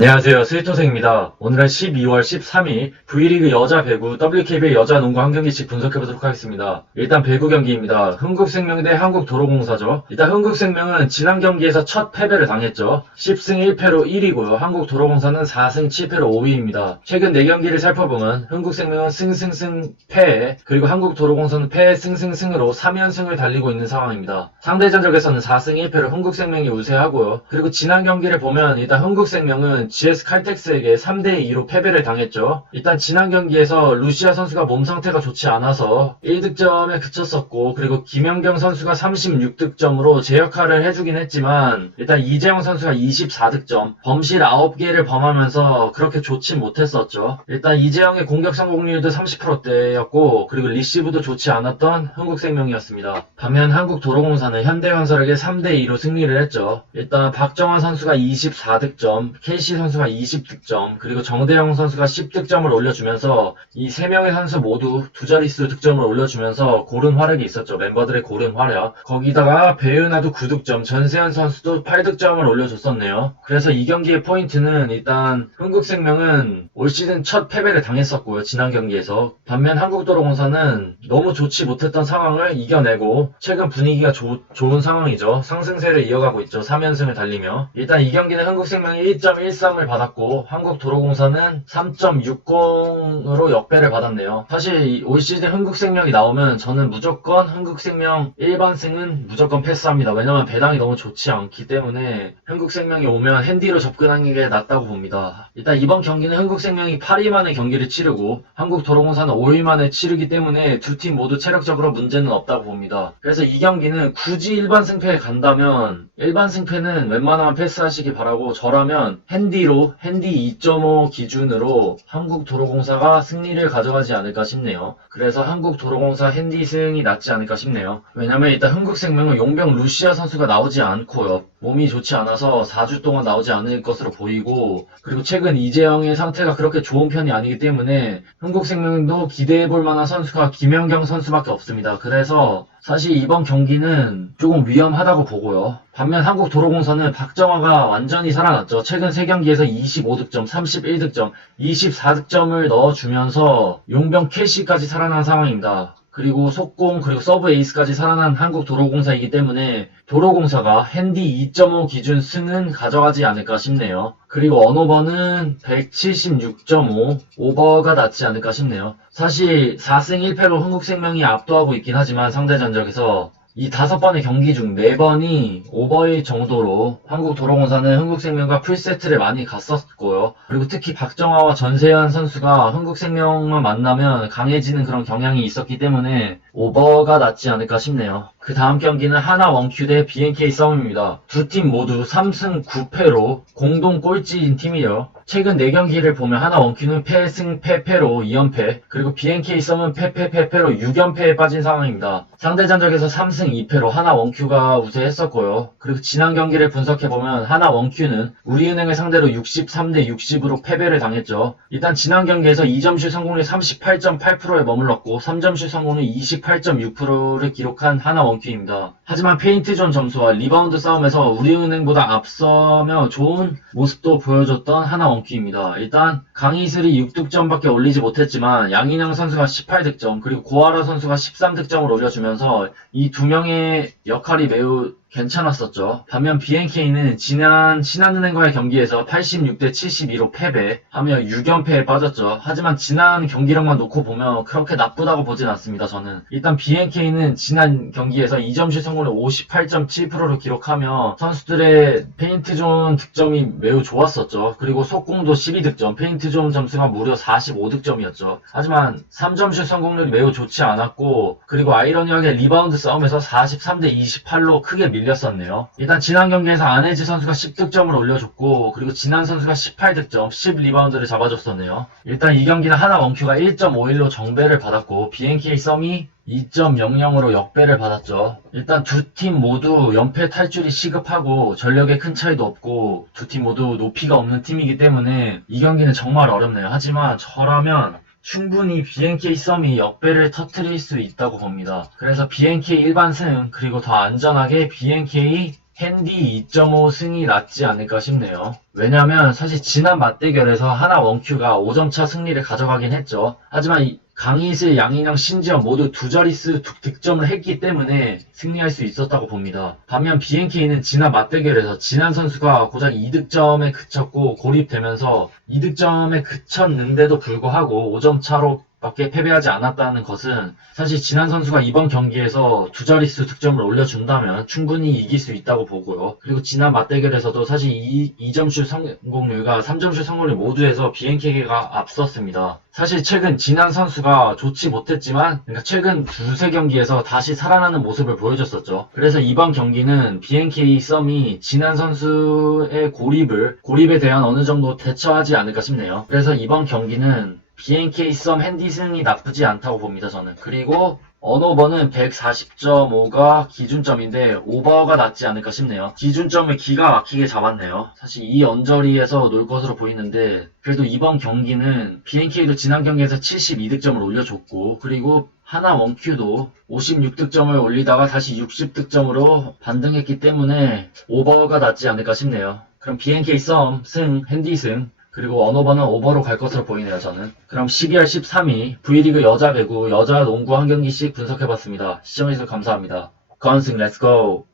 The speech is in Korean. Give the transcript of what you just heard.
안녕하세요. 스위토생입니다. 오늘은 12월 13일 V리그 여자 배구 WKBL 여자 농구 한 경기씩 분석해보도록 하겠습니다. 일단 배구 경기입니다. 흥국생명 대 한국도로공사죠. 일단 흥국생명은 지난 경기에서 첫 패배를 당했죠. 10승 1패로 1위고요. 한국도로공사는 4승 7패로 5위입니다. 최근 4경기를 살펴보면 흥국생명은 승승승 패, 그리고 한국도로공사는 패 승승승으로 3연승을 달리고 있는 상황입니다. 상대 전적에서는 4승 1패로 흥국생명이 우세하고요. 그리고 지난 경기를 보면 일단 흥국생명은 GS 칼텍스에게 3대2로 패배를 당했죠. 일단 지난 경기에서 루시아 선수가 몸 상태가 좋지 않아서 1득점에 그쳤었고, 그리고 김연경 선수가 36득점으로 제 역할을 해주긴 했지만 일단 이재영 선수가 24득점, 범실 9개를 범하면서 그렇게 좋진 못했었죠. 일단 이재영의 공격 성공률도 30%대였고 그리고 리시브도 좋지 않았던 흥국생명이었습니다. 반면 한국도로공사는 현대건설에게 3대2로 승리를 했죠. 일단 박정환 선수가 24득점, KC 선수가 20득점, 그리고 정대영 선수가 10득점을 올려주면서 이 3명의 선수 모두 두 자릿수 득점을 올려주면서 고른 활약이 있었죠. 멤버들의 고른 활약. 거기다가 배은하도 9득점, 전세현 선수도 8득점을 올려줬었네요. 그래서 이 경기의 포인트는 일단 흥국생명은 올 시즌 첫 패배를 당했었고요. 지난 경기에서. 반면 한국도로공사는 너무 좋지 못했던 상황을 이겨내고 최근 분위기가 좋은 상황이죠. 상승세를 이어가고 있죠. 3연승을 달리며. 일단 이 경기는 흥국생명이 1.13을 받았고 한국도로공사는 3.60으로 역배를 받았네요. 사실 올 시즌 흥국생명이 나오면 저는 무조건 흥국생명 일반승은 무조건 패스합니다. 왜냐면 배당이 너무 좋지 않기 때문에 흥국생명이 오면 핸디로 접근하는 게 낫다고 봅니다. 일단 이번 경기는 흥국생명이 8일 만에 경기를 치르고 한국도로공사는 5일 만에 치르기 때문에 두 팀 모두 체력적으로 문제는 없다고 봅니다. 그래서 이 경기는 굳이 일반 승패에 간다면 일반 승패는 웬만하면 패스하시기 바라고, 저라면 핸디 2.5 기준으로 한국도로공사가 승리를 가져가지 않을까 싶네요. 그래서 한국도로공사 핸디 승이 낫지 않을까 싶네요. 왜냐면 일단 흥국생명은 용병 루시아 선수가 나오지 않고요. 몸이 좋지 않아서 4주 동안 나오지 않을 것으로 보이고, 그리고 최근 이재영의 상태가 그렇게 좋은 편이 아니기 때문에 흥국생명도 기대해볼 만한 선수가 김연경 선수밖에 없습니다. 그래서 사실 이번 경기는 조금 위험하다고 보고요. 반면 한국도로공사는 박정화가 완전히 살아났죠. 최근 3경기에서 25득점, 31득점, 24득점을 넣어주면서 용병 캐시까지 살아난 상황입니다. 그리고 속공, 그리고 서브 에이스까지 살아난 한국도로공사이기 때문에 도로공사가 핸디 2.5 기준 승은 가져가지 않을까 싶네요. 그리고 언오버는 176.5, 오버가 낫지 않을까 싶네요. 사실 4승 1패로 흥국생명이 압도하고 있긴 하지만 상대 전적에서 이 5번의 경기 중 4번이 오버일 정도로 한국도로공사는 흥국생명과 풀세트를 많이 갔었고요. 그리고 특히 박정화와 전세현 선수가 흥국생명만 만나면 강해지는 그런 경향이 있었기 때문에 오버가 낫지 않을까 싶네요. 그 다음 경기는 하나 원큐 대 BNK 싸움입니다. 두 팀 모두 3승 9패로 공동 꼴찌인 팀이에요. 최근 4경기를 보면 하나 원큐는 패승 패패로 2연패, 그리고 BNK 썸은 패패패패로 6연패에 빠진 상황입니다. 상대 전적에서 3승 2패로 하나 원큐가 우세했었고요. 그리고 지난 경기를 분석해보면 하나 원큐는 우리은행을 상대로 63대 60으로 패배를 당했죠. 일단 지난 경기에서 2점슛 성공률 38.8%에 머물렀고 3점슛 성공률 28.6%를 기록한 하나 원큐입니다. 하지만 페인트존 점수와 리바운드 싸움에서 우리은행보다 앞서며 좋은 모습도 보여줬던 하나 원큐입니다. 일단 강희슬이 6득점밖에 올리지 못했지만 양인영 선수가 18득점, 그리고 고아라 선수가 13득점을 올려주면서 이 두 명의 역할이 매우 괜찮았었죠. 반면 BNK는 지난 신한은행과의 경기에서 86대 72로 패배하며 6연패에 빠졌죠. 하지만 지난 경기력만 놓고 보면 그렇게 나쁘다고 보진 않습니다. 저는 일단 BNK는 지난 경기에서 2점슛 성공률 58.7%를 기록하며 선수들의 페인트존 득점이 매우 좋았었죠. 그리고 속공도 12득점, 페인트존 점수가 무려 45득점이었죠. 하지만 3점슛 성공률이 매우 좋지 않았고, 그리고 아이러니하게 리바운드 싸움에서 43대 28로 크게 밀렸었네요. 일단 지난 경기에서 안혜지 선수가 10득점을 올려줬고, 그리고 진한 선수가 18득점, 10리바운드를 잡아줬었네요. 일단 이 경기는 하나 원큐가 1.51로 정배를 받았고 BNK 썸이 2.00으로 역배를 받았죠. 일단 두 팀 모두 연패 탈출이 시급하고 전력에 큰 차이도 없고 두 팀 모두 높이가 없는 팀이기 때문에 이 경기는 정말 어렵네요. 하지만 저라면 충분히 BNK 썸이 역배를 터뜨릴 수 있다고 봅니다. 그래서 BNK 일반승, 그리고 더 안전하게 BNK 핸디 2.5 승이 낫지 않을까 싶네요. 왜냐면 사실 지난 맞대결에서 하나 원큐가 5점 차 승리를 가져가긴 했죠. 하지만 강희슬, 양인영, 신지현 모두 두 자릿수 득점을 했기 때문에 승리할 수 있었다고 봅니다. 반면 BNK는 지난 맞대결에서 진한 선수가 고작 2득점에 그쳤고 고립되면서 2득점에 그쳤는데도 불구하고 5점 차로 밖에 패배하지 않았다는 것은 사실 진한 선수가 이번 경기에서 두 자릿수 득점을 올려준다면 충분히 이길 수 있다고 보고요. 그리고 지난 맞대결에서도 사실 2점슛 성공률과 3점슛 성공률 모두에서 BNK가 앞섰습니다. 사실 최근 진한 선수가 좋지 못했지만 그러니까 최근 두세 경기에서 다시 살아나는 모습을 보여줬었죠. 그래서 이번 경기는 BNK 썸이 진한 선수의 고립에 대한 어느 정도 대처하지 않을까 싶네요. 그래서 이번 경기는 BNK 썸 핸디승이 나쁘지 않다고 봅니다, 저는. 그리고 언오버는 140.5가 기준점인데 오버가 낫지 않을까 싶네요. 기준점을 기가 막히게 잡았네요. 사실 이 언저리에서 놀 것으로 보이는데 그래도 이번 경기는 BNK도 지난 경기에서 72득점을 올려줬고 그리고 하나 원큐도 56득점을 올리다가 다시 60득점으로 반등했기 때문에 오버가 낫지 않을까 싶네요. 그럼 BNK 썸 승, 핸디승 그리고 언오버는 오버로 갈 것으로 보이네요, 저는. 그럼 12월 13일 V리그 여자 배구, 여자 농구 한 경기씩 분석해봤습니다. 시청해주셔서 감사합니다. 건승 렛츠고!